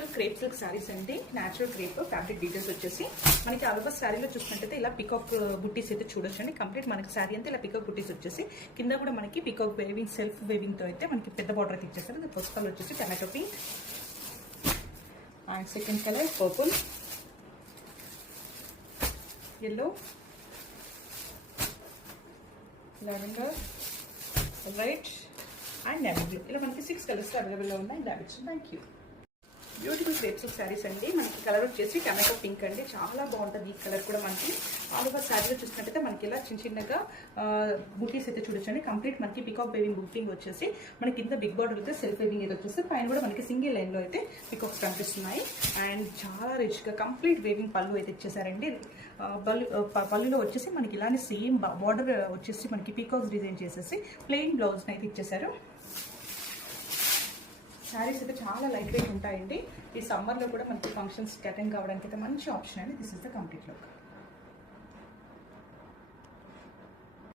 Beautiful crepe silk saris అండి. Natural crepe fabric details వచ్చేసి మనకి ఆల్ఓవర్ శారీలో చూసినట్టయితే ఇలా పికాక్ బుట్టీస్ అయితే చూడొచ్చండి. కంప్లీట్ మనకి శారీ అంతా ఇలా పికాక్ బుట్టీస్ వచ్చేసి కింద కూడా మనకి పికాక్ వేవింగ్ సెల్ఫ్ వేవింగ్ తో అయితే మనకి పెద్ద బార్డర్ అయితే ఇచ్చేస్తారు. ఫస్ట్ కలర్ వచ్చేసి tomato pink and second colour purple, yellow, lavender, right and navy blue. ఇలా మనకి 6 కలర్స్ అవైలబుల్ గా ఉన్నాయి. That's thank you. Beautiful crepe silk saris అండి. మనకి కలర్ వచ్చేసి టమాటో పింక్ అండి. చాలా బాగుంటుంది ఈ కలర్ కూడా. మనకి ఆల్ ఓవర్ శారీలో చూసినట్టయితే మనకి ఇలా చిన్నగా బుటీస్ అయితే చూడొచ్చండి. కంప్లీట్ మనకి పికాక్ వేవింగ్ బుకింగ్ వచ్చేసి మనకి కింద బిగ్ బార్డర్ అయితే సెల్ఫ్ వేవింగ్ అయితే వచ్చేసి పైన కూడా మనకి సింగిల్ లైన్ లో అయితే పికాక్స్ కనిపిస్తున్నాయి. అండ్ చాలా రిచ్ గా కంప్లీట్ వేవింగ్ పళ్ళు అయితే ఇచ్చేసారండి. పళ్ళులో వచ్చేసి మనకి ఇలానే సేమ్ బార్డర్ వచ్చేసి మనకి పీకాక్స్ డిజైన్ చేసేసి ప్లెయిన్ బ్లౌజ్ అయితే ఇచ్చేసారు. శారీస్ అయితే చాలా లైట్ వెయిట్ ఉంటాయండి. ఈ సమ్మర్లో కూడా మనకి ఫంక్షన్స్ అటెండ్ కావడానికి అయితే మంచి ఆప్షన్ అండి. This is the complete look.